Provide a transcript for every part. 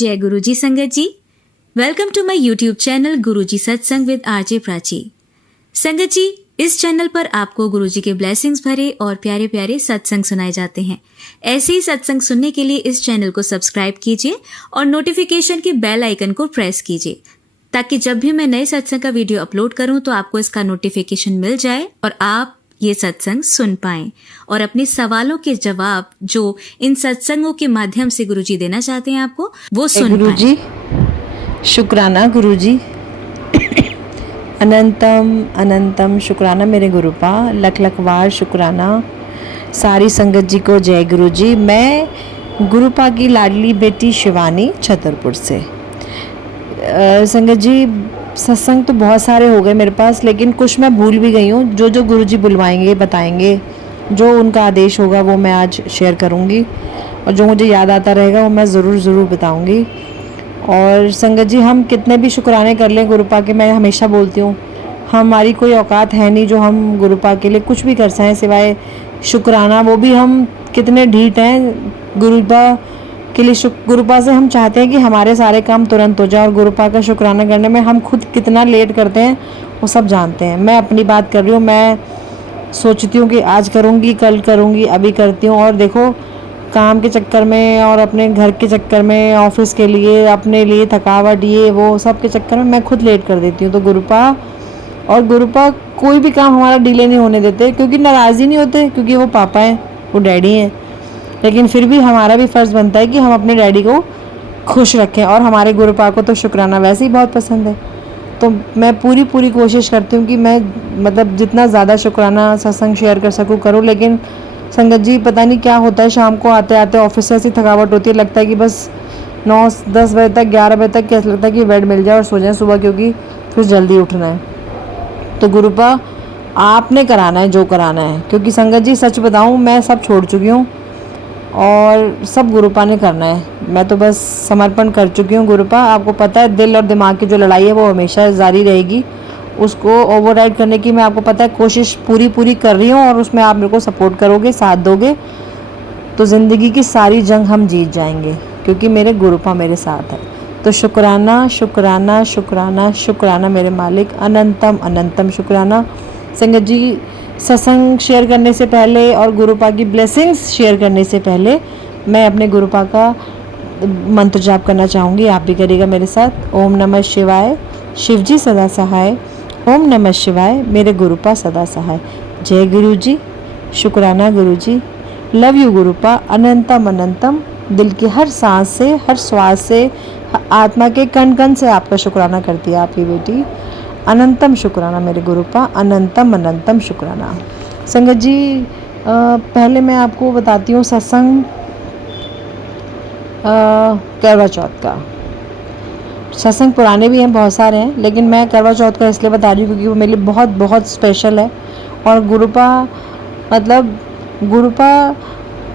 जय गुरुजी संगत जी। Welcome to my YouTube channel Guruji सत्संग विद आरजे प्राची। संगत जी, इस चैनल पर आपको गुरुजी के ब्लेसिंग्स भरे और प्यारे प्यारे सत्संग सुनाए जाते हैं। ऐसे ही सत्संग सुनने के लिए इस चैनल को सब्सक्राइब कीजिए और नोटिफिकेशन के बेल आइकन को प्रेस कीजिए, ताकि जब भी मैं नए सत्संग का वीडियो अपलोड करूं तो आपको इसका नोटिफिकेशन मिल जाए और आप ये सत्संग सुन पाएं और अपने सवालों के जवाब जो इन सत्संगों के माध्यम से गुरुजी देना चाहते हैं आपको, वो सुन गुरुजी। शुक्राना गुरुजी। अनंतम अनंतम शुक्राना मेरे गुरुपा, लख लख बार शुक्राना। सारी संगत जी को जय गुरुजी। मैं गुरुपा की लाडली बेटी शिवानी छतरपुर से। संगत जी, सत्संग तो बहुत सारे हो गए मेरे पास, लेकिन कुछ मैं भूल भी गई हूँ। जो जो गुरुजी बुलवाएंगे बताएंगे, जो उनका आदेश होगा वो मैं आज शेयर करूँगी और जो मुझे याद आता रहेगा वो मैं ज़रूर बताऊँगी। और संगत जी, हम कितने भी शुक्राने कर लें गुरुपा के, मैं हमेशा बोलती हूँ हमारी कोई औकात है नहीं जो हम गुरुपा के लिए कुछ भी कर सकें सिवाय शुक्राना। वो भी हम कितने ढीठ हैं गुरुपा के लिए। गुरुपा से हम चाहते हैं कि हमारे सारे काम तुरंत हो जाए, और गुरुपा का शुक्राना करने में हम खुद कितना लेट करते हैं वो सब जानते हैं। मैं अपनी बात कर रही हूँ, मैं सोचती हूँ कि आज करूँगी, कल करूँगी, अभी करती हूँ, और देखो काम के चक्कर में और अपने घर के चक्कर में, ऑफिस के लिए, अपने लिए थकावट, ये वो सब के चक्कर में मैं खुद लेट कर देती हूँ। तो गुरुपा कोई भी काम हमारा डिले नहीं होने देते, क्योंकि नाराज़ ही नहीं होते, क्योंकि वो पापा हैं, वो डैडी हैं। लेकिन फिर भी हमारा भी फ़र्ज़ बनता है कि हम अपने डैडी को खुश रखें, और हमारे गुरुपा को तो शुक्राना वैसे ही बहुत पसंद है। तो मैं पूरी कोशिश करती हूँ कि मैं मतलब जितना ज़्यादा शुक्राना सत्संग शेयर कर सकूँ करूँ। लेकिन संगत जी, पता नहीं क्या होता है, शाम को आते आते ऑफिस से ऐसी थकावट होती है, लगता है कि बस 9-10 बजे तक, 11 बजे तक कैसा लगता है कि बेड मिल जाए और सो जाए सुबह, क्योंकि फिर जल्दी उठना है। तो गुरुपा आपने कराना है जो कराना है, क्योंकि संगत जी सच बताऊँ मैं सब छोड़ चुकी हूँ और सब गुरुपा ने करना है। मैं तो बस समर्पण कर चुकी हूँ गुरुपा। आपको पता है दिल और दिमाग की जो लड़ाई है वो हमेशा जारी रहेगी। उसको ओवरराइड करने की मैं, आपको पता है, कोशिश पूरी कर रही हूँ, और उसमें आप मेरे को सपोर्ट करोगे, साथ दोगे, तो ज़िंदगी की सारी जंग हम जीत जाएंगे, क्योंकि मेरे गुरुपा मेरे साथ है। तो शुक्राना शुक्राना शुक्राना शुक्राना मेरे मालिक, अनंतम अनंतम शुक्राना। संगत जी, सत्संग शेयर करने से पहले और गुरुपा की ब्लेसिंग्स शेयर करने से पहले मैं अपने गुरुपा का मंत्र जाप करना चाहूँगी। आप भी करिएगा मेरे साथ। ओम नमः शिवाय, शिवजी सदा सहाय। ओम नमः शिवाय, मेरे गुरुपा सदा सहाय। जय गुरुजी, शुक्राना गुरुजी, लव यू गुरुपा, अनंतम अनंतम। दिल की हर सांस से, हर श्वास से, आत्मा के कण कण से आपका शुक्राना करती है आपकी बेटी। अनंतम शुक्राना मेरे गुरुपा, अनंतम अनंतम शुक्राना। संगत जी, पहले मैं आपको बताती हूँ सत्संग करवा चौथ का। सत्संग पुराने भी हैं, बहुत सारे हैं, लेकिन मैं करवा चौथ का इसलिए बता रही हूँ क्योंकि वो मेरे लिए बहुत स्पेशल है। और गुरुपा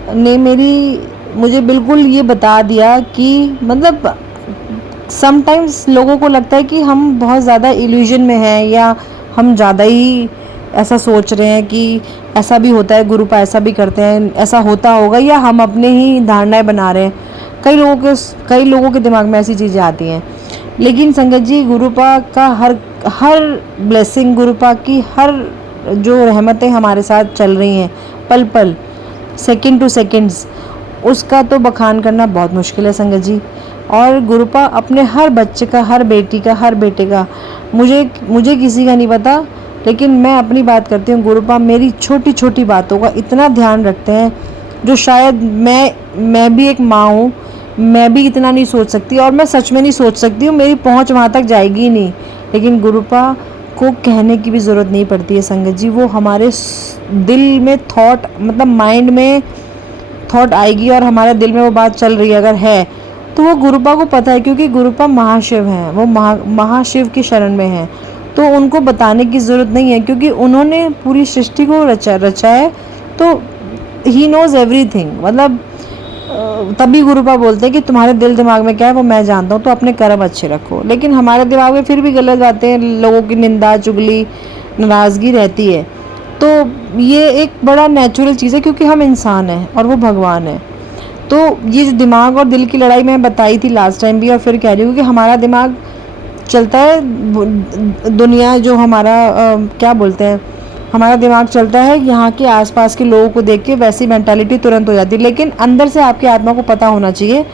ने मुझे बिल्कुल ये बता दिया कि मतलब समटाइम्स लोगों को लगता है कि हम बहुत ज़्यादा इल्यूजन में हैं, या हम ज़्यादा ही ऐसा सोच रहे हैं कि ऐसा भी होता है, गुरुपा ऐसा भी करते हैं, ऐसा होता होगा, या हम अपने ही धारणाएं बना रहे हैं। कई लोगों के दिमाग में ऐसी चीज़ें आती हैं। लेकिन संगत जी, गुरुपा का हर ब्लेसिंग, गुरुपा की हर जो रहमतें हमारे साथ चल रही हैं पल पल, सेकंड टू सेकंड्स, उसका तो बखान करना बहुत मुश्किल है संगत जी। और गुरुपा अपने हर बच्चे का, हर बेटी का, हर बेटे का, मुझे किसी का नहीं पता, लेकिन मैं अपनी बात करती हूँ। गुरुपा मेरी छोटी छोटी बातों का इतना ध्यान रखते हैं जो शायद मैं भी एक माँ हूँ, मैं भी इतना नहीं सोच सकती, और मैं सच में नहीं सोच सकती हूँ, मेरी पहुँच वहाँ तक जाएगी ही नहीं। लेकिन गुरुपा को कहने की भी ज़रूरत नहीं पड़ती है संगत जी। वो हमारे दिल में थॉट, मतलब माइंड में थॉट आएगी और हमारे दिल में वो बात चल रही है अगर है, तो वो गुरुपा को पता है, क्योंकि गुरुपा महाशिव हैं, वो महाशिव की शरण में हैं। तो उनको बताने की ज़रूरत नहीं है, क्योंकि उन्होंने पूरी सृष्टि को रचा है, तो ही नोज़ एवरीथिंग। मतलब तभी गुरुपा बोलते हैं कि तुम्हारे दिल दिमाग में क्या है वो मैं जानता हूँ, तो अपने कर्म अच्छे रखो। लेकिन हमारे दिमाग में फिर भी गलत बातें, लोगों की निंदा, चुगली, नाराज़गी रहती है। तो ये एक बड़ा नेचुरल चीज़ है, क्योंकि हम इंसान हैं और वो भगवान है। तो ये जो दिमाग और दिल की लड़ाई मैं बताई थी लास्ट टाइम भी और फिर कह रही हूँ कि हमारा दिमाग चलता है दुनिया जो हमारा क्या बोलते हैं, हमारा दिमाग चलता है यहाँ के आसपास के लोगों को देख के, वैसी मेंटालिटी तुरंत हो जाती है। लेकिन अंदर से आपकी आत्मा को पता होना चाहिए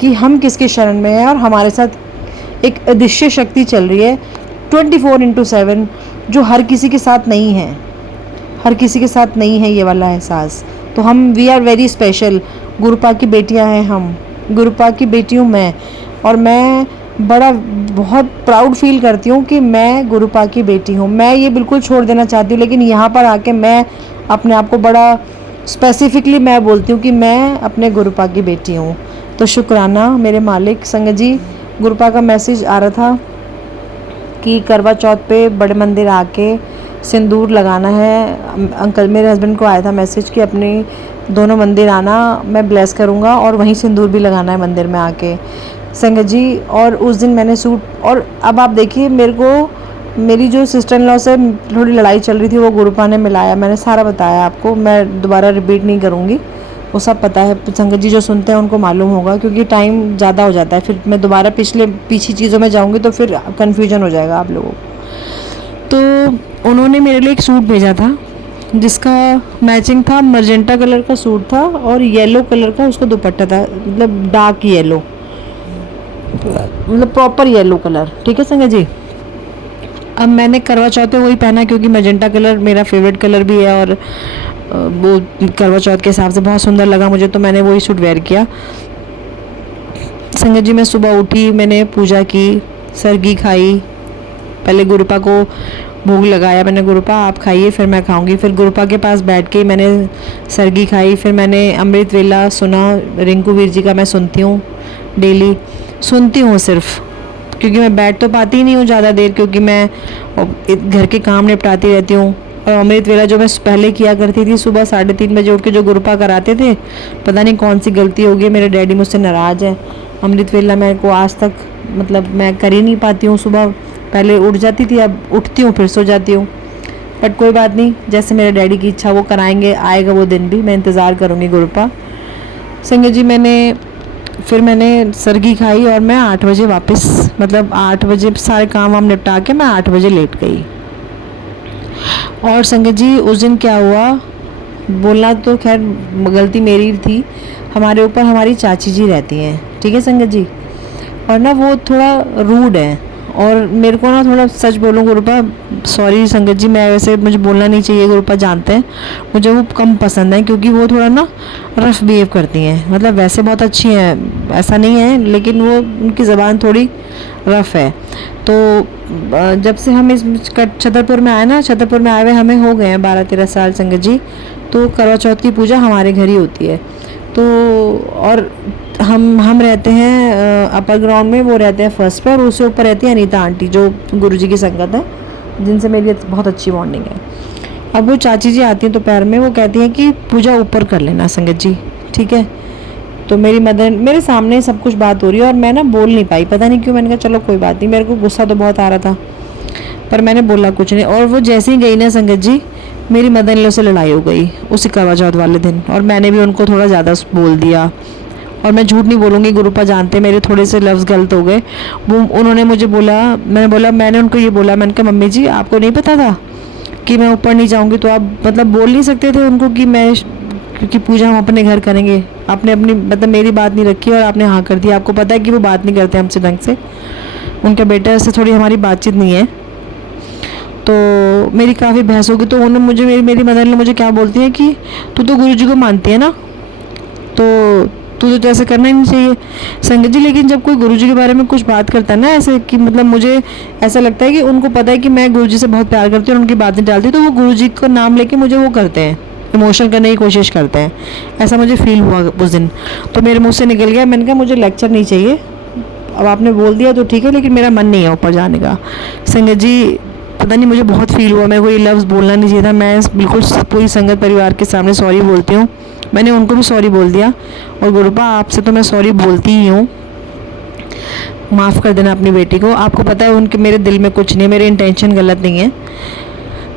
कि हम किसके शरण में हैं और हमारे साथ एक अदृश्य शक्ति चल रही है 24/7, जो हर किसी के साथ नहीं है, हर किसी के साथ नहीं है ये वाला एहसास। तो हम वी आर वेरी स्पेशल, गुरुपा की बेटियां हैं हम, गुरुपा की बेटी हूँ मैं, और मैं बहुत प्राउड फील करती हूँ कि मैं गुरुपा की बेटी हूँ। मैं ये बिल्कुल छोड़ देना चाहती हूँ, लेकिन यहाँ पर आके मैं अपने आप को बड़ा स्पेसिफिकली मैं बोलती हूँ कि मैं अपने गुरुपा की बेटी हूँ। तो शुक्राना मेरे मालिक। संगत जी, गुरुपा का मैसेज आ रहा था कि करवा चौथ पे बड़े मंदिर आके सिंदूर लगाना है। अंकल मेरे हस्बैंड को आया था मैसेज कि अपने दोनों मंदिर आना, मैं ब्लेस करूँगा और वहीं सिंदूर भी लगाना है मंदिर में आके। संगत जी, और उस दिन मैंने सूट, और अब आप देखिए मेरे को मेरी जो सिस्टर इन लॉ से थोड़ी लड़ाई चल रही थी वो गुरुपा ने मिलाया। मैंने सारा बताया आपको, मैं दोबारा रिपीट नहीं करूँगी, वो सब पता है। संगत जी जो सुनते हैं उनको मालूम होगा, क्योंकि टाइम ज़्यादा हो जाता है, फिर मैं दोबारा पीछे चीज़ों में जाऊँगी तो फिर कन्फ्यूजन हो जाएगा आप लोगों को। तो उन्होंने मेरे लिए एक सूट भेजा था जिसका मैचिंग था, मजेंटा कलर का सूट था और येलो कलर का उसका दुपट्टा था, मतलब डार्क येलो, मतलब प्रॉपर येलो कलर। ठीक है संगत जी, अब मैंने करवा चौथ पे वही पहना क्योंकि मजेंटा कलर मेरा फेवरेट कलर भी है और वो करवा चौथ के हिसाब से बहुत सुंदर लगा मुझे, तो मैंने वही सूट वेयर किया। संगत जी, मैं सुबह उठी, मैंने पूजा की, सरगी खाई, पहले गुरुपा को भोग लगाया मैंने, गुरुपा आप खाइए फिर मैं खाऊंगी। फिर गुरुपा के पास बैठ के मैंने सरगी खाई, फिर मैंने अमृत वेला सुना। रिंकू वीर जी का मैं सुनती हूँ, डेली सुनती हूँ सिर्फ, क्योंकि मैं बैठ तो पाती ही नहीं हूँ ज़्यादा देर, क्योंकि मैं घर के काम निपटाती रहती हूँ। और अमृत वेला जो मैं पहले किया करती थी, सुबह 3:30 बजे उठ के जो गुरुपा कराते थे, पता नहीं कौन सी गलती हो गई, मेरे डैडी मुझसे नाराज़ है। अमृत वेला मेरे को आज तक, मतलब मैं कर ही नहीं पाती हूँ। सुबह पहले उठ जाती थी, अब उठती हूँ फिर सो जाती हूँ, बट कोई बात नहीं, जैसे मेरे डैडी की इच्छा वो कराएंगे, आएगा वो दिन भी, मैं इंतज़ार करूँगी गुरुपा। संगत जी, मैंने सरगी खाई और मैं 8 बजे वापस, मतलब 8 बजे सारे काम वाम निपटा के मैं 8 बजे लेट गई। और संगत जी, उस दिन क्या हुआ, बोलना तो खैर गलती मेरी थी, हमारे ऊपर हमारी चाची जी रहती हैं, ठीक है संगत जी, और ना वो थोड़ा रूड है, और मेरे को ना थोड़ा, सच बोलूँ गुरुपा, सॉरी संगत जी, मैं वैसे मुझे बोलना नहीं चाहिए, गुरुपा जानते हैं, मुझे वो कम पसंद है क्योंकि वो थोड़ा ना रफ़ बिहेव करती हैं। मतलब वैसे बहुत अच्छी हैं, ऐसा नहीं है, लेकिन वो उनकी ज़बान थोड़ी रफ़ है। तो जब से हम इस छतरपुर में आए ना, छतरपुर में आए हुए हमें हो गए हैं 12-13 साल संगत जी, तो करवा चौथ की पूजा हमारे घर ही होती है। तो और हम रहते हैं अपर ग्राउंड में, वो रहते हैं फर्स्ट पे, और उससे ऊपर रहती है अनीता आंटी जो गुरुजी की संगत है, जिनसे मेरी बहुत अच्छी बॉन्डिंग है। अब वो चाची जी आती हैं दोपहर में, वो कहती हैं कि पूजा ऊपर कर लेना संगत जी, ठीक है। तो मेरी मदर मेरे सामने सब कुछ बात हो रही है और मैं ना बोल नहीं पाई, पता नहीं क्यों, मैंने कहा चलो कोई बात नहीं, मेरे को गुस्सा तो बहुत आ रहा था पर मैंने बोला कुछ नहीं। और वो जैसे ही गई ना संगत जी, मेरी मदर इन लॉ से लड़ाई हो गई उसी करवा चौथ वाले दिन, और मैंने भी उनको थोड़ा ज़्यादा बोल दिया। और मैं झूठ नहीं बोलूँगी, गुरुपा जानते मेरे थोड़े से लफ्ज़ गलत हो गए। वो उन्होंने मुझे बोला, मैंने उनको ये बोला, मैंने कहा मम्मी जी आपको नहीं पता था कि मैं ऊपर नहीं जाऊँगी, तो आप मतलब बोल नहीं सकते थे उनको कि मैं, क्योंकि पूजा हम अपने घर करेंगे। आपने अपनी मतलब मेरी बात नहीं रखी और आपने हाँ कर दिया। आपको पता है कि वो बात नहीं करते हमसे ढंग से, उनके बेटे से थोड़ी हमारी बातचीत नहीं है। तो मेरी काफ़ी बहस होगी, तो उन्होंने मुझे मेरी मदर ने मुझे क्या बोलती है कि तू तो गुरुजी को मानती है ना, तो तू तो ऐसे करना ही नहीं चाहिए संगत जी। लेकिन जब कोई गुरुजी के बारे में कुछ बात करता है ना ऐसे, कि मतलब मुझे ऐसा लगता है कि उनको पता है कि मैं गुरुजी से बहुत प्यार करती हूँ और उनकी बातें डालती हूँ, तो वो गुरुजी का नाम लेके मुझे वो करते हैं, इमोशनल करने की कोशिश करते हैं। ऐसा मुझे फील हुआ उस दिन, तो मेरे मुँह से निकल गया। मैंने कहा मुझे लेक्चर नहीं चाहिए, अब आपने बोल दिया तो ठीक है, लेकिन मेरा मन नहीं है ऊपर जाने का। संगत जी पता नहीं मुझे बहुत फील हुआ, मेरे को ये लफ्ज़ बोलना नहीं चाहिए था। मैं बिल्कुल पूरी संगत परिवार के सामने सॉरी बोलती हूँ, मैंने उनको भी सॉरी बोल दिया। और गुरुपा आपसे तो मैं सॉरी बोलती ही हूँ, माफ़ कर देना अपनी बेटी को। आपको पता है उनके मेरे दिल में कुछ नहीं, मेरे इंटेंशन गलत नहीं है।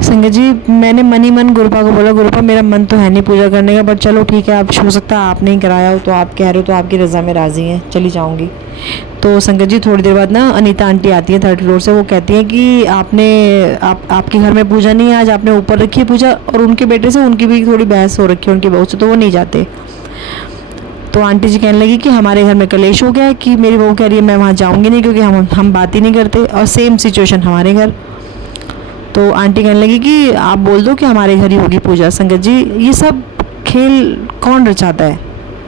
संगत जी मैंने मन ही मन गुरुपा को बोला, गुरुपा मेरा मन तो है नहीं पूजा करने का, बट चलो ठीक है, आप हो सकता है आप नहीं कराया हो, तो आप कह रहे हो तो आपकी रज़ा में राज़ी हैं, चली जाऊंगी। तो संगत जी थोड़ी देर बाद ना अनीता आंटी आती है 3rd फ्लोर से, वो कहती हैं कि आपके घर में पूजा नहीं है आज, आपने ऊपर रखी है पूजा, और उनके बेटे से उनकी भी थोड़ी बहस हो रखी है उनकी बहू से, तो वो नहीं जाते। तो आंटी जी कहने लगी कि हमारे घर में कलेश हो गया है, कि मेरी बहू कह रही है मैं वहाँ जाऊँगी नहीं क्योंकि हम बात ही नहीं करते, और सेम सिचुएशन हमारे घर। तो आंटी कहने लगी कि आप बोल दो कि हमारे घर ही होगी पूजा। संगत जी ये सब खेल कौन रचाता है?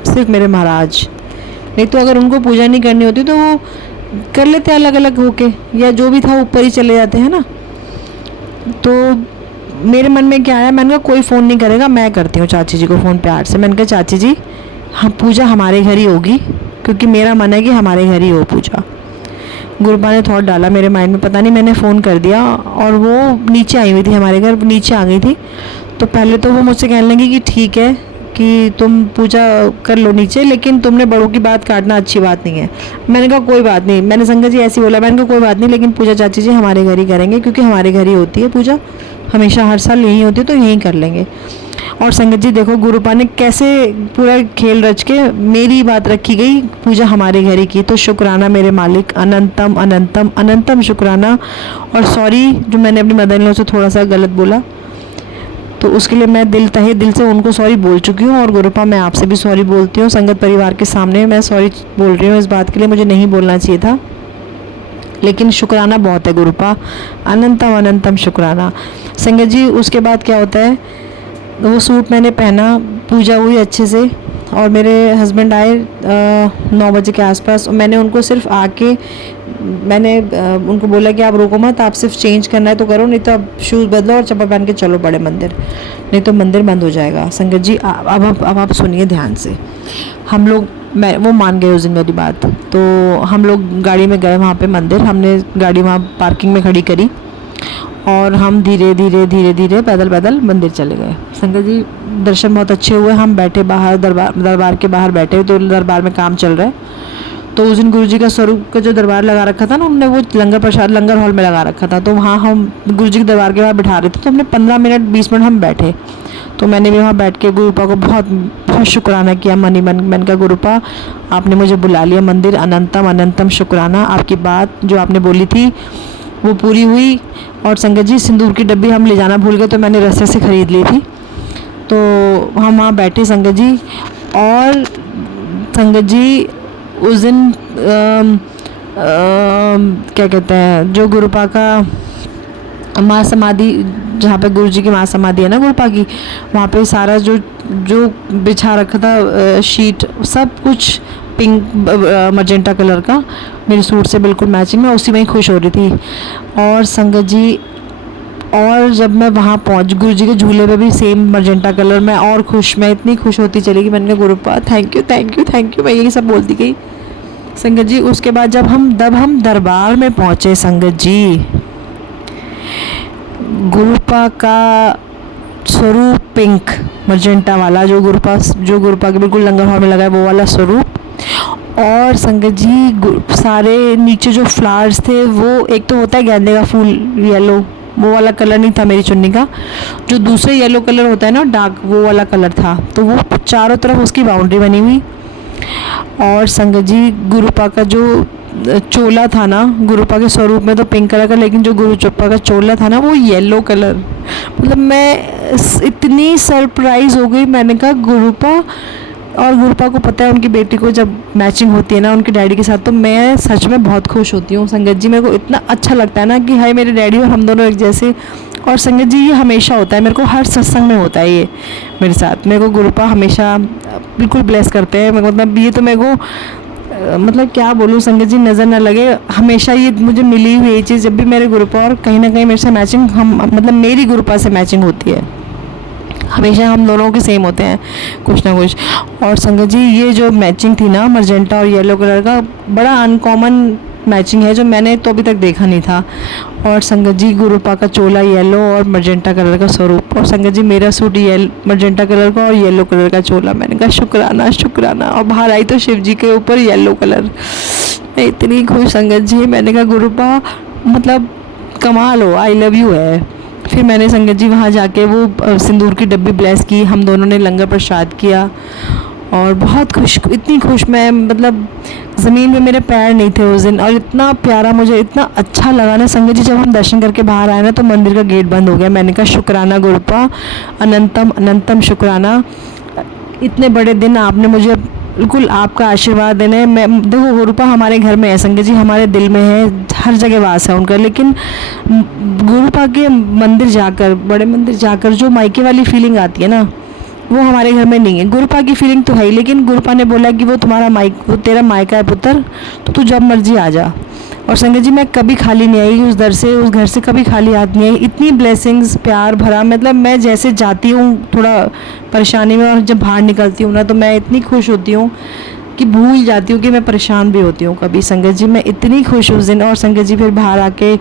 सिर्फ मेरे महाराज। नहीं तो अगर उनको पूजा नहीं करनी होती तो वो कर लेते अलग अलग होके, या जो भी था ऊपर ही चले जाते हैं ना। तो मेरे मन में क्या आया, मैंने कहा कोई फ़ोन नहीं करेगा, मैं करती हूँ चाची जी को फ़ोन प्यार से। मैंने कहा चाची जी हाँ पूजा हमारे घर ही होगी, क्योंकि मेरा मन है कि हमारे घर ही हो पूजा। गुरुपा ने थॉट डाला मेरे माइंड में, पता नहीं मैंने फ़ोन कर दिया, और वो नीचे आई हुई थी, हमारे घर नीचे आ गई थी। तो पहले तो वो मुझसे कहने लगी कि ठीक है कि तुम पूजा कर लो नीचे, लेकिन तुमने बड़ों की बात काटना अच्छी बात नहीं है। मैंने कहा कोई बात नहीं, मैंने संगत जी ऐसे बोला, मैंने कहा कोई बात नहीं, लेकिन पूजा चाची जी हमारे घर ही करेंगे, क्योंकि हमारे घर ही होती है पूजा, हमेशा हर साल यहीं होती है, तो यहीं कर लेंगे। और संगत जी देखो गुरुपा ने कैसे पूरा खेल रच के मेरी बात रखी गई, पूजा हमारे घर ही की। तो शुक्राना मेरे मालिक, अनंतम अनंतम अनंतम शुक्राना। और सॉरी जो मैंने अपनी मदर इन लॉ से थोड़ा सा गलत बोला, तो उसके लिए मैं तहे दिल से उनको सॉरी बोल चुकी हूँ। और गुरुपा मैं आपसे भी सॉरी बोलती हूँ, संगत परिवार के सामने मैं सॉरी बोल रही हूँ इस बात के लिए, मुझे नहीं बोलना चाहिए था, लेकिन शुक्राना बहुत है गुरुपा, अनंतम अनंतम शुक्राना। संगत जी उसके बाद क्या होता है, वो सूट मैंने पहना, पूजा हुई अच्छे से, और मेरे हस्बैंड आए 9 बजे के आसपास। और मैंने उनको सिर्फ आके मैंने उनको बोला कि आप रोको मत, आप सिर्फ चेंज करना है तो करो, नहीं तो आप शूज़ बदलो और चप्पल पहन के चलो बड़े मंदिर, नहीं तो मंदिर बंद हो जाएगा। संगत जी अब आप सुनिए ध्यान से। हम लोग वो मान गए उस दिन मेरी बात, तो हम लोग गाड़ी में गए वहाँ पे मंदिर, हमने गाड़ी वहाँ पार्किंग में खड़ी करी, और हम धीरे धीरे पैदल मंदिर चले गए। संगत जी दर्शन बहुत अच्छे हुए। हम बैठे बाहर दरबार के बाहर बैठे, तो दरबार में काम चल रहा है। तो उस दिन गुरुजी का स्वरूप का जो दरबार लगा रखा था ना, उन्होंने वो लंगर प्रसाद लंगर हॉल में लगा रखा था, तो वहाँ हम गुरुजी के दरबार के बाहर बिठा रहे थे। तो हमने 15 मिनट 20 मिनट हम बैठे, तो मैंने भी वहाँ बैठ के गुरुपा को बहुत बहुत शुक्राना किया मन ही मन। मैंने कहा गुरुपा आपने मुझे बुला लिया मंदिर, अनंतम अनंतम शुक्राना, आपकी बात जो आपने बोली थी वो पूरी हुई। और संगत जी सिंदूर की डब्बी हम ले जाना भूल गए, तो मैंने रस्ते से ख़रीद ली थी। तो हम वहाँ बैठे संगत जी, और संगत जी उस दिन क्या कहते हैं, जो गुरुपा का माँ समाधि, जहाँ पे गुरुजी की माँ समाधि है ना गुरुपा की, वहाँ पे सारा जो बिछा रखा था शीट, सब कुछ पिंक मजेंटा कलर का, मेरे सूट से बिल्कुल मैचिंग, मैं उसी में ही खुश हो रही थी। और संगत जी और जब मैं वहाँ पहुँच गुरुजी के झूले पे भी सेम मजेंटा कलर में, और खुश, मैं इतनी खुश होती चली गई। मैंने कहा गुरुपा thank you thank you thank you, मैं यही सब बोलती गई। संगत जी उसके बाद जब हम दरबार में पहुँचे संगत जी, गुरुपा का स्वरूप पिंक मजेंटा वाला, जो गुरुपा के बिल्कुल लंगर हॉल में लगा है वो वाला स्वरूप। और संगत जी सारे नीचे जो फ्लावर्स थे, वो एक तो होता है गेंदे का फूल येलो, वो वाला कलर नहीं था मेरी चुन्नी का, जो दूसरे येलो कलर होता है ना डार्क, वो वाला कलर था। तो वो चारों तरफ उसकी बाउंड्री बनी हुई। और संगत जी गुरुपा का जो चोला था ना, गुरुपा के स्वरूप में तो पिंक कलर का, लेकिन जो गुरुपा का चोला था ना वो येलो कलर। मतलब मैं इतनी सरप्राइज़ हो गई, मैंने कहा गुरुपा, और गुरुपा को पता है उनकी बेटी को जब मैचिंग होती है ना उनके डैडी के साथ, तो मैं सच में बहुत खुश होती हूँ संगत जी। मेरे को इतना अच्छा लगता है ना कि हाय मेरे डैडी और हम दोनों एक जैसे। और संगत जी ये हमेशा होता है, मेरे को हर सत्संग में होता है ये मेरे साथ। मेरे को गुरुपा हमेशा बिल्कुल ब्लेस करते हैं। मेरे को मतलब ये तो मेरे को मतलब क्या बोलूँ संगत जी, नज़र ना लगे, हमेशा ये मुझे मिली हुई ये चीज़, जब भी मेरे गुरुपा और कहीं ना कहीं मेरे से मैचिंग, हम मतलब मेरी गुरुपा से मैचिंग होती है, हमेशा हम दोनों के सेम होते हैं कुछ ना कुछ। और संगत जी ये जो मैचिंग थी ना मजेंटा और येलो कलर का, बड़ा अनकॉमन मैचिंग है जो मैंने तो अभी तक देखा नहीं था। और संगत जी गुरुपा का चोला येलो और मजेंटा कलर का स्वरूप, और संगत जी मेरा सूट मजेंटा कलर का और येलो कलर का चोला। मैंने कहा शुक्राना शुक्राना। और बाहर आई तो शिव जी के ऊपर येलो कलर, मैं इतनी खुश संगत जी। मैंने कहा गुरुपा मतलब कमाल हो, आई लव यू है। फिर मैंने संगत जी वहाँ जाके वो सिंदूर की डब्बी ब्लेस की, हम दोनों ने लंगर प्रसाद किया और बहुत खुश, इतनी खुश मैं, मतलब ज़मीन में मेरे पैर नहीं थे उस दिन। और इतना प्यारा, मुझे इतना अच्छा लगा ना संगत जी। जब हम दर्शन करके बाहर आए ना तो मंदिर का गेट बंद हो गया। मैंने कहा शुक्राना गुरुपा, अनंतम अनंतम शुक्राना, इतने बड़े दिन आपने मुझे, बिल्कुल आपका आशीर्वाद देना है। मैं देखो गुरुपा हमारे घर में है संगत जी, हमारे दिल में है, हर जगह वास है उनका, लेकिन गुरुपा के मंदिर जाकर, बड़े मंदिर जाकर जो मायके वाली फीलिंग आती है ना, वो हमारे घर में नहीं है। गुरुपा की फीलिंग तो है ही, लेकिन गुरुपा ने बोला कि वो तुम्हारा वो तेरा मायका है पुत्र, तो तू जब मर्जी आ जा। और संगत जी मैं कभी खाली नहीं आई उस घर से कभी खाली हाथ नहीं आई। इतनी ब्लेसिंग्स, प्यार भरा, मतलब मैं जैसे जाती हूँ थोड़ा परेशानी में, और जब बाहर निकलती हूँ ना तो मैं इतनी खुश होती हूँ कि भूल जाती हूँ कि मैं परेशान भी होती हूँ कभी। संगत जी मैं इतनी खुश उस दिन। और संगत जी फिर बाहर आके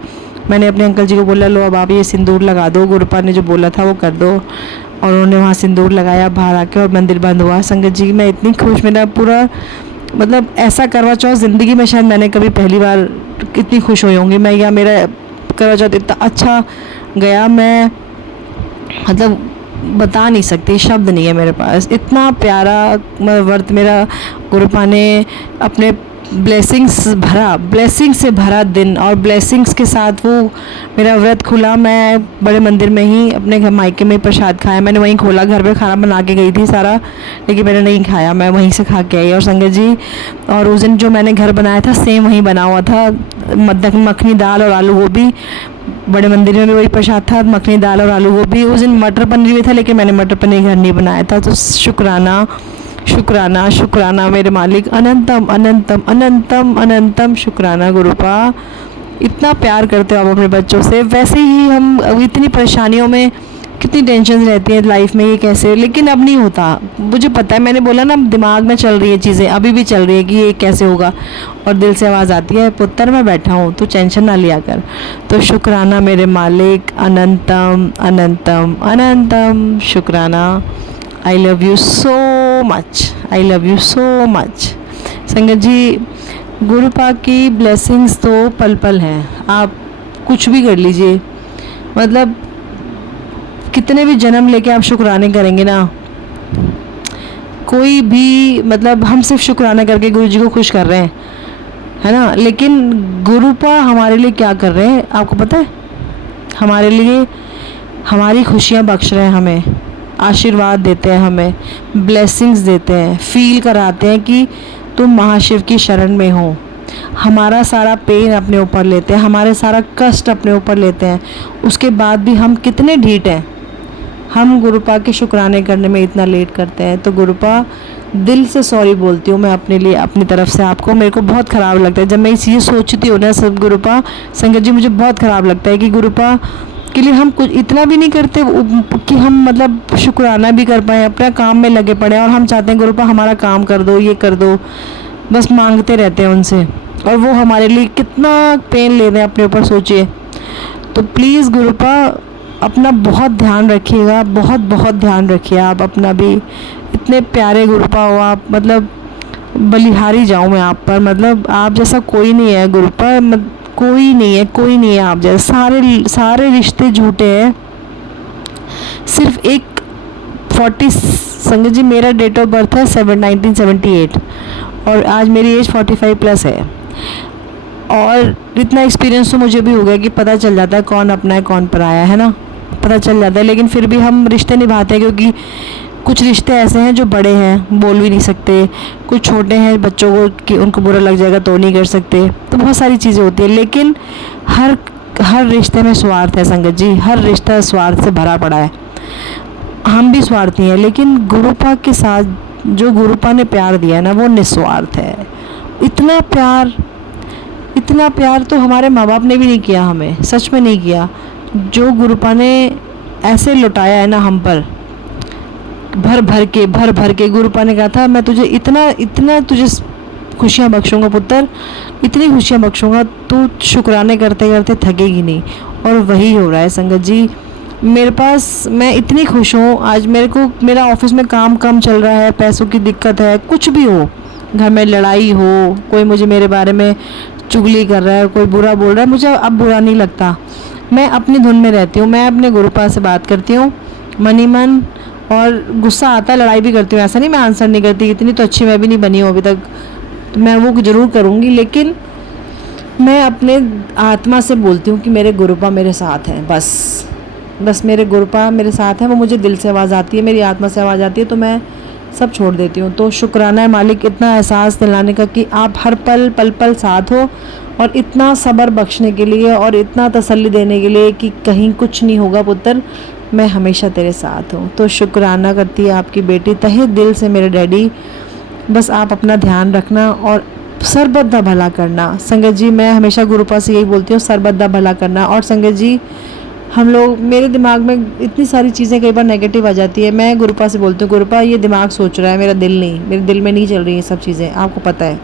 मैंने अपने अंकल जी को बोला, लो अब आप ये सिंदूर लगा दो, गुरुपा ने जो बोला था वो कर दो। और उन्होंने वहाँ सिंदूर लगाया बाहर आके, और मंदिर बंद हुआ। संगत जी मैं इतनी खुश, मेरा पूरा, मतलब ऐसा करवा चौथ ज़िंदगी में शायद मैंने कभी पहली बार इतनी खुश हुई होंगी मैं, या मेरा करवा चौथ इतना अच्छा गया, मैं मतलब बता नहीं सकती, शब्द नहीं है मेरे पास। इतना प्यारा व्रत मेरा गुरुपा ने अपने ब्लेसिंग्स से भरा दिन, और ब्लेसिंग्स के साथ वो मेरा व्रत खुला। मैं बड़े मंदिर में ही अपने घर मायके में प्रसाद खाया, मैंने वहीं खोला, घर पे खाना बना के गई थी सारा, लेकिन मैंने नहीं खाया, मैं वहीं से खा के आई। और संगत जी, और उस दिन जो मैंने घर बनाया था सेम वहीं बना हुआ था, मखनी दाल और आलू गोभी। बड़े मंदिर में भी वही प्रसाद था, मखनी दाल और आलू गोभी। उस दिन मटर पनीर भी था, लेकिन मैंने मटर पनीर घर नहीं बनाया था। तो शुक्राना शुक्राना शुक्राना मेरे मालिक, अनंतम अनंतम अनंतम अनंतम शुक्राना गुरुपा। इतना प्यार करते हो आप अपने बच्चों से। वैसे ही हम इतनी परेशानियों में, कितनी टेंशन रहती है लाइफ में, ये कैसे, लेकिन अब नहीं होता, मुझे पता है। मैंने बोला ना, दिमाग में चल रही है चीज़ें, अभी भी चल रही है कि ये कैसे होगा, और दिल से आवाज़ आती है, पुत्र मैं बैठा हूँ, तो टेंशन ना लिया कर। तो शुक्राना मेरे मालिक, अनंतम अनंतम अनंतम शुक्राना। I love you so much, I love you so much. संगत जी गुरुपा की ब्लेसिंग्स तो पल पल हैं, आप कुछ भी कर लीजिए, मतलब कितने भी जन्म लेके आप शुक्राने करेंगे ना, कोई भी, मतलब हम सिर्फ शुक्राना करके गुरु जी को खुश कर रहे हैं, है ना, लेकिन गुरुपा हमारे लिए क्या कर रहे हैं आपको पता है? हमारे लिए हमारी खुशियाँ बख्श रहे हैं, हमें आशीर्वाद देते हैं, हमें ब्लेसिंग्स देते हैं, फील कराते हैं कि तुम महाशिव की शरण में हो। हमारा सारा पेन अपने ऊपर लेते हैं, हमारे सारा कष्ट अपने ऊपर लेते हैं, उसके बाद भी हम कितने ढीठ हैं, हम गुरुपा के शुक्राने करने में इतना लेट करते हैं। तो गुरुपा दिल से सॉरी बोलती हूँ मैं अपने लिए, अपनी तरफ से आपको। मेरे को बहुत ख़राब लगता है जब मैं ये सोचती हूँ ना सब गुरुपा, संगत जी मुझे बहुत ख़राब लगता है कि गुरुपा के लिए हम कुछ इतना भी नहीं करते कि हम मतलब शुक्राना भी कर पाएँ, अपने काम में लगे पड़े हैं, और हम चाहते हैं गुरुपा हमारा काम कर दो, ये कर दो, बस मांगते रहते हैं उनसे, और वो हमारे लिए कितना पेन ले रहे हैं अपने ऊपर, सोचिए। तो प्लीज़ गुरुपा अपना बहुत ध्यान रखिएगा, बहुत बहुत ध्यान रखिए आप अपना भी। इतने प्यारे गुरुपा हो आप, मतलब बलिहारी जाऊँ मैं आप पर, मतलब आप जैसा कोई नहीं है गुरुपा, कोई नहीं है, कोई नहीं है आप जैसे। सारे रिश्ते झूठे हैं, सिर्फ एक 40, संगत जी मेरा डेट ऑफ बर्थ है 1978, और आज मेरी एज 45 प्लस है, और इतना एक्सपीरियंस तो मुझे भी हो गया कि पता चल जाता है कौन अपना है कौन पराया है ना, पता चल जाता है। लेकिन फिर भी हम रिश्ते निभाते हैं, क्योंकि कुछ रिश्ते ऐसे हैं जो बड़े हैं, बोल भी नहीं सकते, कुछ छोटे हैं, बच्चों को कि उनको बुरा लग जाएगा तो नहीं कर सकते, तो बहुत सारी चीज़ें होती है। लेकिन हर रिश्ते में स्वार्थ है संगत जी, हर रिश्ता स्वार्थ से भरा पड़ा है, हम भी स्वार्थी हैं। लेकिन गुरुपा के साथ जो गुरुपा ने प्यार दिया है ना, वो निस्वार्थ है। इतना प्यार तो हमारे माँ बाप ने भी नहीं किया हमें, सच में नहीं किया, जो गुरुपा ने ऐसे लुटाया है ना हम पर, भर भर के। गुरुपा ने कहा था मैं तुझे इतना तुझे खुशियाँ बख्शूँगा पुत्र, इतनी खुशियाँ बख्शूँगा, तू शुक्राने करते करते थकेगी नहीं। और वही हो रहा है संगत जी मेरे पास। मैं इतनी खुश हूँ आज, मेरा ऑफिस में काम कम चल रहा है, पैसों की दिक्कत है, कुछ भी हो, घर में लड़ाई हो, कोई मुझे मेरे बारे में चुगली कर रहा है, कोई बुरा बोल रहा है, मुझे अब बुरा नहीं लगता। मैं अपनी धुन में रहती हूँ, मैं अपने गुरुपा से बात करती हूँ मन ही मन, और गुस्सा आता है, लड़ाई भी करती हूँ। ऐसा नहीं मैं आंसर नहीं करती, इतनी तो अच्छी मैं भी नहीं बनी हूँ अभी तक, तो मैं वो ज़रूर करूँगी, लेकिन मैं अपने आत्मा से बोलती हूँ कि मेरे गुरुपा मेरे साथ हैं, बस मेरे गुरुपा मेरे साथ हैं। वो मुझे दिल से आवाज़ आती है, मेरी आत्मा से आवाज़ आती है, तो मैं सब छोड़ देती हूँ। तो शुक्राना है मालिक इतना एहसास दिलाने का कि आप हर पल पल पल साथ हो, और इतना सब्र बख्शने के लिए और इतना तसल्ली देने के लिए कि कहीं कुछ नहीं होगा पुत्र, मैं हमेशा तेरे साथ हूँ। तो शुक्राना करती है आपकी बेटी तहे दिल से मेरे डैडी। बस आप अपना ध्यान रखना और सरबत दा भला करना। संगत जी मैं हमेशा गुरुपा से यही बोलती हूँ, सरबत दा भला करना। और संगत जी हम लोग, मेरे दिमाग में इतनी सारी चीज़ें कई बार नेगेटिव आ जाती है, मैं गुरुपा से बोलती हूँ गुरुपा ये दिमाग सोच रहा है, मेरा दिल नहीं, मेरे दिल में नहीं चल रही ये सब चीज़ें, आपको पता है।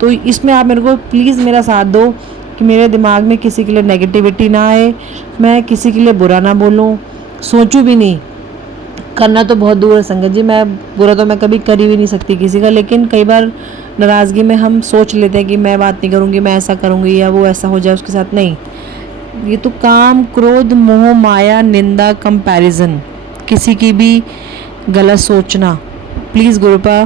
तो इसमें आप मेरे को प्लीज़ मेरा साथ दो कि मेरे दिमाग में किसी के लिए नेगेटिविटी ना आए, मैं किसी के लिए बुरा ना बोलूँ, सोचूं भी नहीं। करना तो बहुत दूर है संगत जी, मैं बुरा तो मैं कभी कर ही भी नहीं सकती किसी का, लेकिन कई बार नाराज़गी में हम सोच लेते हैं कि मैं बात नहीं करूँगी, मैं ऐसा करूँगी या वो ऐसा हो जाए उसके साथ। नहीं, ये तो काम, क्रोध, मोह, माया, निंदा, कंपैरिजन, किसी की भी गलत सोचना, प्लीज़ गुरुपा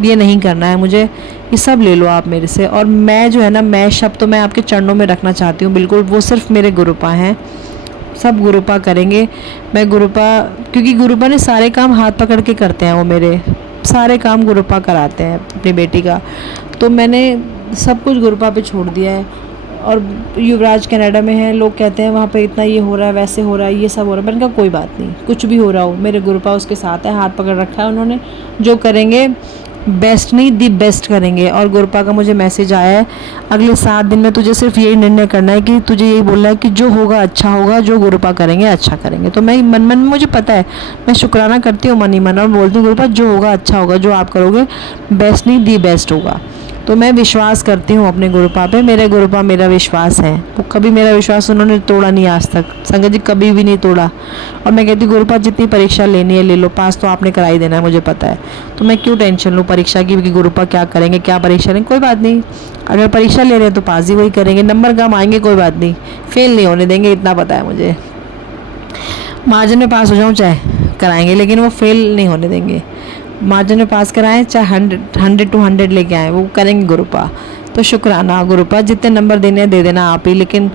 ये नहीं करना है मुझे, ये सब ले लो आप मेरे से। और मैं जो है ना, मैं शब्द तो मैं आपके चरणों में रखना चाहती हूँ, बिल्कुल वो सिर्फ मेरे गुरुपा हैं, सब गुरुपा करेंगे। मैं गुरुपा, क्योंकि गुरुपा ने सारे काम हाथ पकड़ के करते हैं, वो मेरे सारे काम गुरुपा कराते हैं अपनी बेटी का, तो मैंने सब कुछ गुरुपा पे छोड़ दिया है। और युवराज कनाडा में है, लोग कहते हैं वहाँ पे इतना ये हो रहा है, वैसे हो रहा है, ये सब हो रहा है। मैंने कहा कोई बात नहीं, कुछ भी हो रहा हो मेरे गुरुपा उसके साथ है, हाथ पकड़ रखा है उन्होंने, जो करेंगे बेस्ट नहीं दी बेस्ट करेंगे। और गुरुपा का मुझे मैसेज आया है, अगले 7 दिन में तुझे सिर्फ यही निर्णय करना है कि तुझे यही बोलना है कि जो होगा अच्छा होगा, जो गुरुपा करेंगे अच्छा करेंगे। तो मैं मन मन में, मुझे पता है, मैं शुक्राना करती हूँ मन ही मन, और बोलती हूँ गुरुपा जो होगा अच्छा होगा, जो आप करोगे बेस्ट नहीं दी बेस्ट होगा। तो मैं विश्वास करती हूँ अपने गुरुपा पे, मेरे गुरुपा मेरा विश्वास है, वो कभी मेरा विश्वास उन्होंने तोड़ा नहीं आज तक, संगत जी कभी भी नहीं तोड़ा। और मैं कहती हूँ गुरुपा जितनी परीक्षा लेनी है ले लो, पास तो आपने करा ही देना है, मुझे पता है, तो मैं क्यों टेंशन लूँ परीक्षा की कि गुरुपा क्या करेंगे, क्या परीक्षा लेंगे, कोई बात नहीं, अगर परीक्षा ले रहे हैं तो पास ही वही करेंगे, नंबर कम आएंगे कोई बात नहीं, फेल नहीं होने देंगे, इतना पता है मुझे। मार्जिन में पास हो जाऊँ चाहे कराएंगे, लेकिन वो फेल नहीं होने देंगे। मार्जिन में पास कराएं चाहे 100 to 100 लेके आएँ, वो करेंगे गुरुपा। तो शुक्राना गुरुपा, जितने नंबर देने हैं दे देना आप ही, लेकिन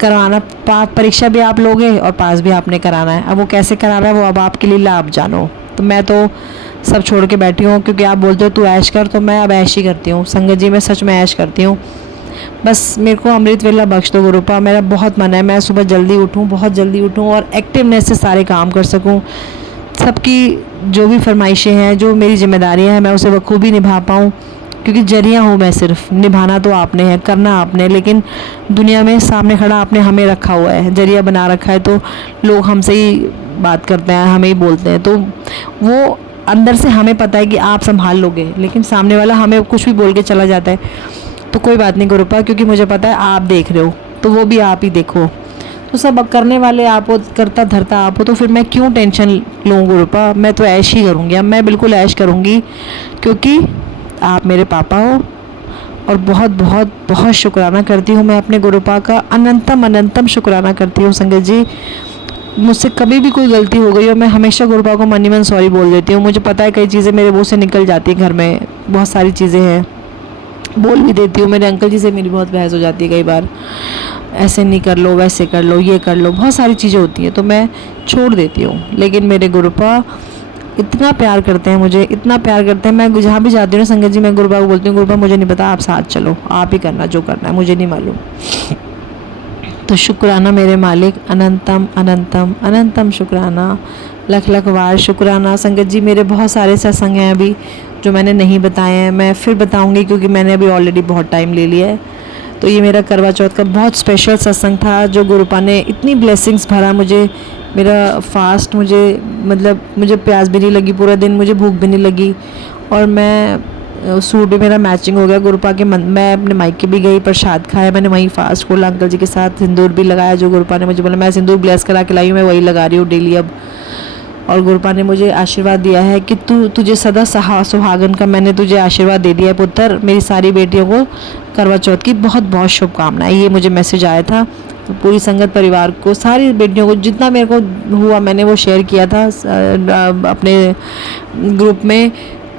करवाना, परीक्षा भी आप लोगे और पास भी आपने कराना है। अब वो कैसे कराना है वो अब आपकी लीला आप जानो। तो मैं तो सब छोड़ के बैठी हूँ, क्योंकि आप बोलते हो तू ऐश कर, तो मैं अब ऐश ही करती हूँ संगत जी, मैं सच में ऐश करती हूँ। बस मेरे को अमृत वेला बख्श दो गुरुपा, मेरा बहुत मन है मैं सुबह जल्दी उठूँ, बहुत जल्दी उठूँ और एक्टिवनेस से सारे काम कर सकूँ, सबकी जो भी फरमाइशें हैं, जो मेरी जिम्मेदारियां हैं, मैं उसे बखूबी निभा पाऊँ, क्योंकि जरिया हूँ मैं, सिर्फ निभाना तो आपने है, करना आपने, लेकिन दुनिया में सामने खड़ा आपने हमें रखा हुआ है, जरिया बना रखा है, तो लोग हमसे ही बात करते हैं, हमें ही बोलते हैं, तो वो अंदर से हमें पता है कि आप संभाल लोगे, लेकिन सामने वाला हमें कुछ भी बोल के चला जाता है। तो कोई बात नहीं गुरुपा, क्योंकि मुझे पता है आप देख रहे हो, तो वो भी आप ही देखो, तो सब करने वाले आप हो, करता धरता आप हो, तो फिर मैं क्यों टेंशन लूँ गुरुपा, मैं तो ऐश ही करूँगी, अब मैं बिल्कुल ऐश करूँगी, क्योंकि आप मेरे पापा हो। और बहुत बहुत बहुत शुक्राना करती हूँ मैं अपने गुरुपा का, अनंतम अनंतम शुक्राना करती हूँ संगत जी। मुझसे कभी भी कोई गलती हो गई और मैं हमेशा गुरुपा को मन ही मन सॉरी बोल देती हूँ। मुझे पता है कई चीज़ें मेरे मुँह से निकल जाती हैं, घर में बहुत सारी चीज़ें हैं, बोल भी देती हूँ। मेरे अंकल जी से मेरी बहुत बहस हो जाती है कई बार, ऐसे नहीं कर लो, वैसे कर लो, ये कर लो, बहुत सारी चीज़ें होती हैं, तो मैं छोड़ देती हूँ। लेकिन मेरे गुरुपा इतना प्यार करते हैं मुझे, इतना प्यार करते हैं, मैं जहाँ भी जाती हूँ ना संगत जी, मैं गुरुपा को बोलती हूँ गुरुपा मुझे नहीं पता, आप साथ चलो, आप ही करना जो करना है, मुझे नहीं मालूम। तो शुक्राना मेरे मालिक, अनंतम अनंतम अनंतम शुक्राना, लख लख वार शुक्राना। संगत जी मेरे बहुत सारे सत्संग हैं अभी जो मैंने नहीं बताए हैं, मैं फिर बताऊंगी, क्योंकि मैंने अभी ऑलरेडी बहुत टाइम ले लिया है। तो ये मेरा करवा चौथ का बहुत स्पेशल सत्संग था, जो गुरुपा ने इतनी ब्लेसिंग्स भरा मुझे, मेरा फास्ट, मुझे प्यास भी नहीं लगी पूरा दिन, मुझे भूख भी नहीं लगी, और मैं सूट भी मेरा मैचिंग हो गया गुरुपा के मैं अपने मायके भी गई, प्रसाद खाया मैंने वहीं फास्ट खोला अंकल जी के साथ, सिंदूर भी लगाया, जो गुरुपा ने मुझे बोला, मैं सिंदूर ब्लेस करा के लाई हूँ, मैं वही लगा रही हूँ डेली अब। और गुरुपा ने मुझे आशीर्वाद दिया है कि तुझे सदा सुहागन का मैंने तुझे आशीर्वाद दे दिया है पुत्र। मेरी सारी बेटियों को करवा चौथ की बहुत बहुत शुभकामनाएं, ये मुझे मैसेज आया था तो पूरी संगत परिवार को, सारी बेटियों को, जितना मेरे को हुआ मैंने वो शेयर किया था अपने ग्रुप में।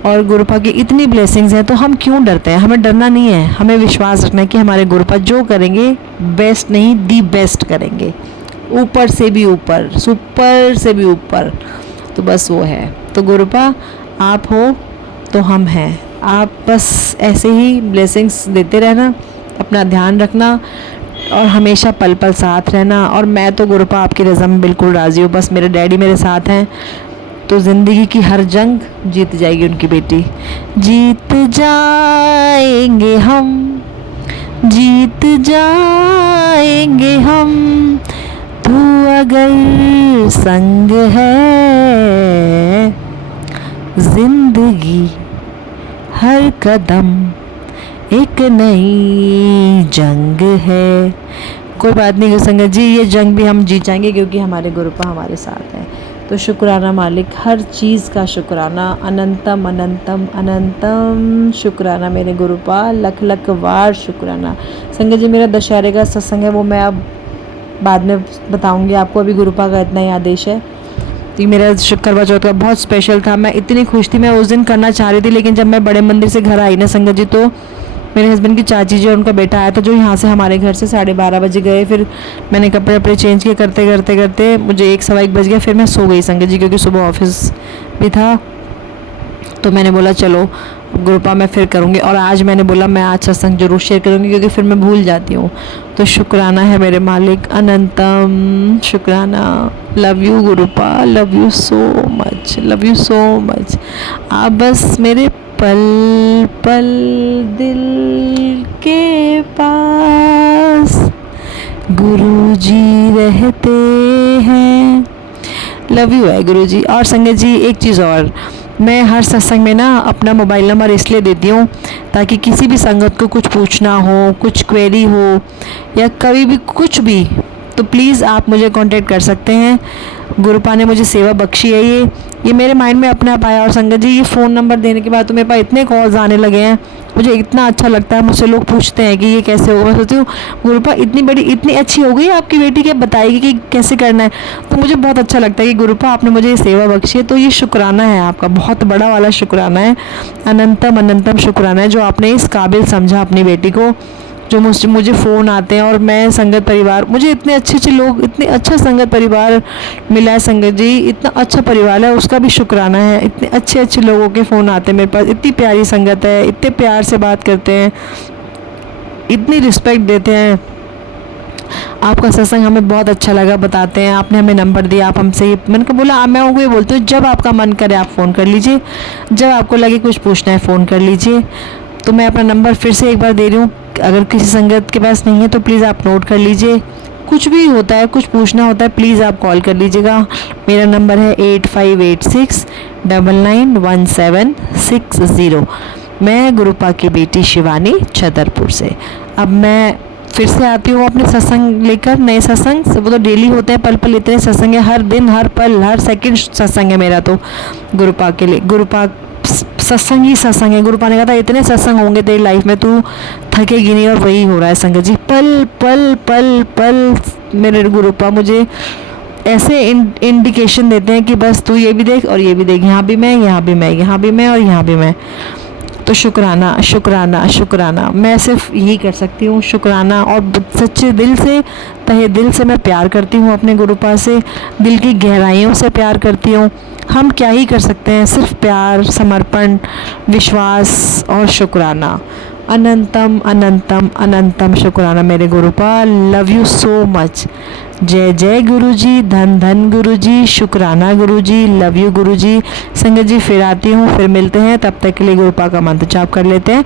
और गुरुपा की इतनी ब्लेसिंग्स हैं, तो हम क्यों डरते हैं? हमें डरना नहीं है, हमें विश्वास रखना है कि हमारे गुरुपा जो करेंगे बेस्ट नहीं दी बेस्ट करेंगे, ऊपर से भी ऊपर, सुपर से भी ऊपर। तो बस वो है। तो गुरुपा आप हो तो हम हैं। आप बस ऐसे ही ब्लेसिंग्स देते रहना, अपना ध्यान रखना और हमेशा पल पल साथ रहना। और मैं तो गुरुपा आपकी रज़ा में बिल्कुल राज़ी हूँ। बस मेरे डैडी मेरे साथ हैं तो ज़िंदगी की हर जंग जीत जाएगी उनकी बेटी। जीत जाएंगे हम, जीत जाएंगे हम, तू अगर संग है, जिंदगी हर कदम एक नई जंग है। कोई बात नहीं संगत जी, ये जंग भी हम जीत जाएंगे क्योंकि हमारे गुरुपा हमारे साथ हैं। तो शुक्राना मालिक, हर चीज़ का शुक्राना, अनंतम अनंतम अनंतम शुक्राना मेरे गुरुपा, लख लख वार शुक्राना। संगत जी मेरा दशहरे का सत्संग है, वो मैं अब बाद में बताऊंगी आपको। अभी गुरुपा का इतना ही आदेश है। तो मेरा करवा चौथ का बहुत स्पेशल था। मैं इतनी खुश थी, मैं उस दिन करना चाह रही थी, लेकिन जब मैं बड़े मंदिर से घर आई ना संगत जी, तो मेरे हस्बैंड की चाची जी और उनका बेटा आया था, जो यहाँ से हमारे घर से 12:30 बजे गए। फिर मैंने कपड़े वपड़े चेंज किए, करते करते करते मुझे 1 सवा 1 बज गया। फिर मैं सो गई संगत जी, क्योंकि सुबह ऑफिस भी था। तो मैंने बोला चलो गुरुपा मैं फिर करूँगी, और आज मैंने बोला मैं आज सत्संग जरूर शेयर करूँगी, क्योंकि फिर मैं भूल जाती हूँ। तो शुक्राना है मेरे मालिक, अनंतम शुक्राना। Love you गुरुपा, love you so much, love you so much. आप बस मेरे पल पल दिल के पास गुरुजी रहते हैं। लव यू है गुरुजी। और संगत जी एक चीज़ और, मैं हर सत्संग में ना अपना मोबाइल नंबर इसलिए देती हूँ ताकि किसी भी संगत को कुछ पूछना हो, कुछ क्वेरी हो या कभी भी कुछ भी, तो प्लीज़ आप मुझे कांटेक्ट कर सकते हैं। गुरुपा ने मुझे सेवा बख्शी है, ये मेरे माइंड में अपने आप आया। और संगत जी ये फ़ोन नंबर देने के बाद तो मेरे पास इतने कॉल्स आने लगे हैं, मुझे इतना अच्छा लगता है। मुझसे लोग पूछते हैं कि ये कैसे होगा। मैं सोचती हूँ गुरुपा इतनी बड़ी इतनी अच्छी हो गई आपकी बेटी, क्या बताएगी कि कैसे करना है। तो मुझे बहुत अच्छा लगता है कि गुरुपा आपने मुझे ये सेवा बख्शी है। तो ये शुक्राना है आपका, बहुत बड़ा वाला शुक्राना है, अनंतम अनंतम शुक्राना है, जो आपने इस काबिल समझा अपनी बेटी को। जो मुझे फ़ोन आते हैं, और मैं संगत परिवार, मुझे इतने अच्छे लोग, इतने अच्छा संगत परिवार मिला है संगत जी, इतना अच्छा परिवार है, उसका भी शुक्राना है। इतने अच्छे लोगों के फ़ोन आते हैं मेरे पास, इतनी प्यारी संगत है, इतने प्यार से बात करते हैं, इतनी रिस्पेक्ट देते हैं। आपका सत्संग हमें बहुत अच्छा लगा, बताते हैं, आपने हमें नंबर दिया, आप हमसे मैंने कहा बोला, मैं उनको ये बोलती हूँ जब आपका मन करे आप फ़ोन कर लीजिए, जब आपको लगे कुछ पूछना है फ़ोन कर लीजिए। तो मैं अपना नंबर फिर से एक बार दे रही हूँ, अगर किसी संगत के पास नहीं है तो प्लीज़ आप नोट कर लीजिए। कुछ भी होता है, कुछ पूछना होता है, प्लीज़ आप कॉल कर लीजिएगा। मेरा नंबर है 8586991760। मैं गुरुपा की बेटी शिवानी छतरपुर से। अब मैं फिर से आती हूँ अपने सत्संग लेकर, नए सत्संग। वो तो डेली होते हैं, पल पल इतने सत्संग है, हर दिन हर पल हर सेकंड सत्संग है मेरा तो गुरुपा के लिए। गुरुपा सत्संग ही सत्संग है। गुरुपा ने कहा था इतने सत्संग होंगे तेरी लाइफ में, तू थकेगी नहीं, और वही हो रहा है संगत जी। पल पल पल पल मेरे गुरुपा मुझे ऐसे इंडिकेशन देते हैं कि बस तू ये भी देख और ये भी देख, यहाँ भी मैं, यहाँ भी मैं, यहाँ भी मैं और यहाँ भी मैं। तो शुक्राना शुक्राना शुक्राना, मैं सिर्फ यही कर सकती हूँ, शुक्राना। और सच्चे दिल से, तहे दिल से मैं प्यार करती हूँ अपने गुरुपा से, दिल की गहराइयों से प्यार करती हूँ। हम क्या ही कर सकते हैं, सिर्फ प्यार, समर्पण, विश्वास और शुक्राना। अनंतम अनंतम अनंतम शुक्राना मेरे गुरुपा, लव यू सो मच। जय जय गुरुजी, धन धन गुरुजी, शुक्राना गुरुजी, लव यू गुरुजी। संगत जी फिर आती हूँ, फिर मिलते हैं, तब तक के लिए गुरुपा का मंत्र जाप कर लेते हैं।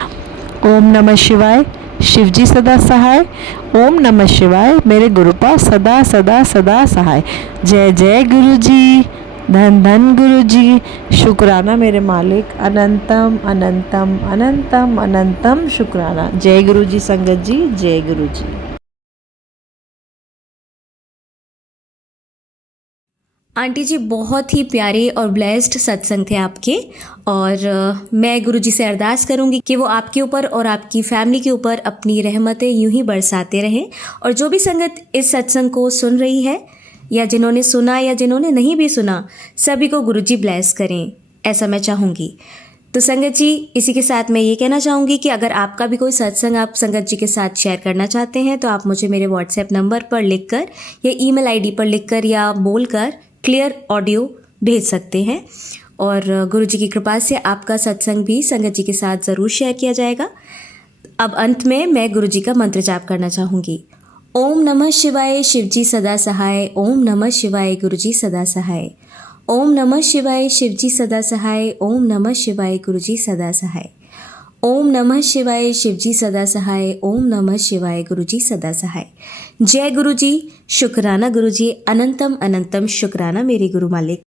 ओम नमः शिवाय, शिव जी सदा सहाय। ओम नमः शिवाय, मेरे गुरुपा सदा सदा सदा सहाय। जय जय गुरुजी, धन धन गुरुजी, शुक्राना मेरे मालिक, अनंतम अनंतम अनंतम अनंतम शुक्राना। जय गुरुजी संगत जी, जय गुरुजी। आंटी जी, बहुत ही प्यारे और ब्लेस्ड सत्संग थे आपके। और मैं गुरुजी से अरदास करूंगी कि वो आपके ऊपर और आपकी फैमिली के ऊपर अपनी रहमतें यूं ही बरसाते रहें। और जो भी संगत इस सत्संग को सुन रही है, या जिन्होंने सुना या जिन्होंने नहीं भी सुना, सभी को गुरुजी ब्लेस करें, ऐसा मैं चाहूँगी। तो संगत जी, इसी के साथ मैं ये कहना चाहूँगी कि अगर आपका भी कोई सत्संग आप संगत जी के साथ शेयर करना चाहते हैं, तो आप मुझे मेरे व्हाट्सएप नंबर पर लिखकर या ईमेल आईडी पर लिखकर या बोलकर क्लियर ऑडियो भेज सकते हैं। और गुरुजी की कृपा से आपका सत्संग भी संगत जी के साथ ज़रूर शेयर किया जाएगा। अब अंत में मैं गुरुजी का मंत्र जाप करना चाहूँगी। ओम नमः शिवाय, शिवजी सदा सहाय। ओम नमः शिवाय, गुरुजी सदा सहाय। ओम नमः शिवाय, शिवजी सदा सहाय। ओम नमः शिवाय, गुरुजी सदा सहाय। ओम नमः शिवाय, शिवजी सदा सहाय। ओम नमः शिवाय, गुरुजी सदा सहाय। जय गुरुजी, शुक्राना गुरुजी, अनंतम अनंतम शुक्राना मेरे गुरु मालिक।